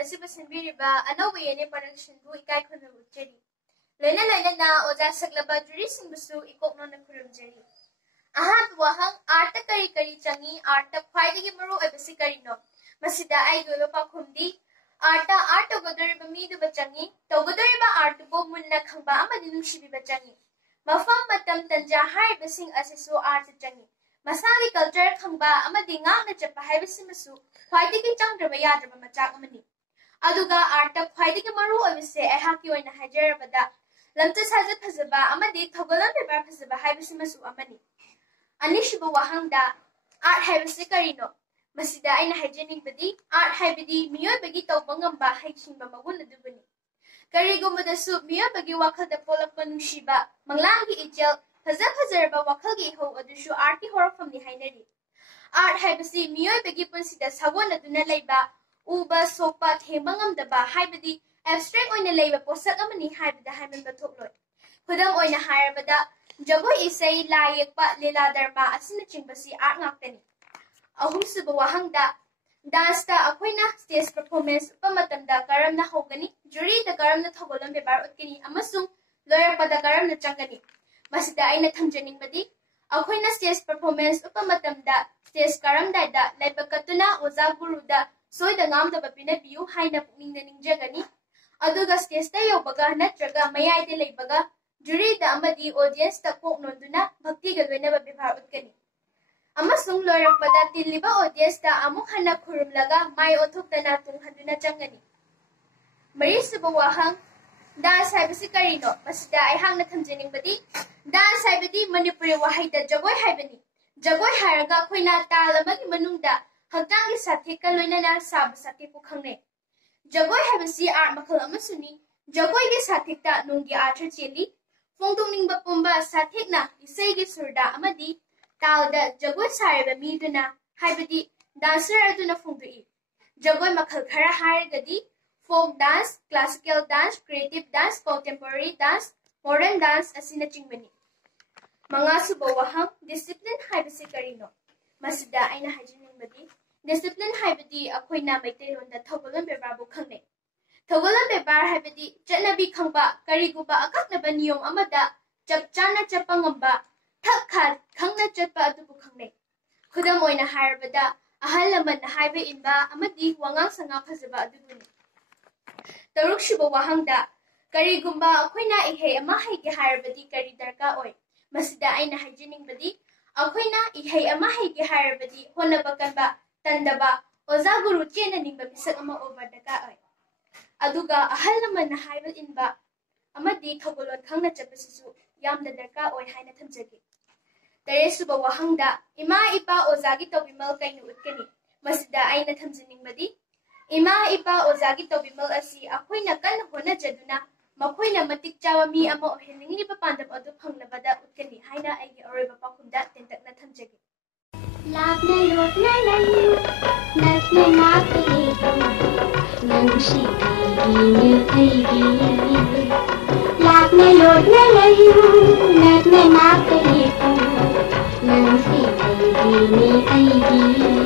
asiba sinbiriba anawba yene production bu ikai khunu ucheri lena na oja saglaba juri singbusu ikokno na khurumjeri ahat wahang art kari kari changi art khwaidagi maru abisi kari no masida ai golo pakhumdi art godori ba mi du bachangi to godori ba art bo munna khangba amadi nusibi bachangi mafam matam tanja hai basing asisu art changi masagi culture khangba amadi ngangna chapa haibisi masu khwaidagi changdraba yadraba machak amani aduga art khwaidagi maru abise ehaki oina hajarabada lamta sajat phazaba amadi thogolan paper phazaba haibisi masu amani anishiba wahangda art haibisi karino masida aina hygienic badi art haibidi miyoy bagi tawbangam ba haichinba magun adubani karigumada su miyoy bagi wakhal da polak manushiba manglangi ijel phazarba wakhal gi ho adushu art ki horofam ni hainari art haibisi miyoy bagi punsida sagon aduna leiba uba sopa themangam da ba haibidi abstract oina leiba posak amani haibida haiman bathokloi khudam oina hairabada jagoi isai layekpa lela dharma asina chingbasi art ngaktani ahumsuba wahangda dance ta akoina stage performance upamatamda karamna hogani jury da karamna thogolam bebar utkini amasung lawyer pada karamna changani masida aina thamjaningmadi akoina stage performance upamatamda stage karamda da laibakatuna oza guru da soida ngamda bapina biu haina pukningna ningjagani aduga stage ta yobaga natraga mayai de leibaga jury da amadi audience ta koknonduna bhakti ga loina babibar utkani amasung lorak pada tiliba audience ta amuk hana khurumlaga mai othuk tana tung handuna changani marisuba wahang dance haibisi karino masida ai hangna thamjening badi dance haibidi manipuri wahaida jagoi haibani jagoi haraga khoina talamagi manungda haktangi sathika loinana sab sathiku khangne jagoi haibisi art makhal amasuni jagoi gi sathikta nunggi arthar cheli fongtongningba pumba sathikna isai gi surda amadi Talda jagoi sariba miduna haibadi dancer aduna fungdui jagoi makhal khara haragadi folk dance classical dance creative dance contemporary dance modern dance asina chingbani mangasuba wahang discipline haibasi karino masida aina hajiningbadi discipline haibadi akoina maitailonda thogolan bebar bu khangne thogolan bebar haibadi chanabi khangba kariguba akaknaba niyom amada chapchana chapangamba Thakhat khangna chatpa adubu khangne khudam oina hairabada ahal laman haiba inba amadi wangang sanga phazaba adubuni taruk shuba wahangda karigumba akoina ihe ama haige hairabadi kari darka oi masida aina hygienic badi akoina ihe ama haige hairabadi honaba kanba tandaba oza guru chena ningba misak ama over daka oi aduga ahal laman haiba inba amadi thogolon khangna chapasisu yamda darka oi haina thamjagi Taresuba wahangda ima ipa ozagi tobimal kainu utkani masida aina thamjaningmadi ima ipa ozagi tobimal asi akoina kan hona jaduna makoina matik chawa mi ama ohelingi pa pandam adu phangnabada utkani haina aigi oroiba pakhumda tentakna thamjagi Labna lotna layu natna nakli nangshi ni aigi Labna lotna layu natna nakli Nang si ay di ni ay di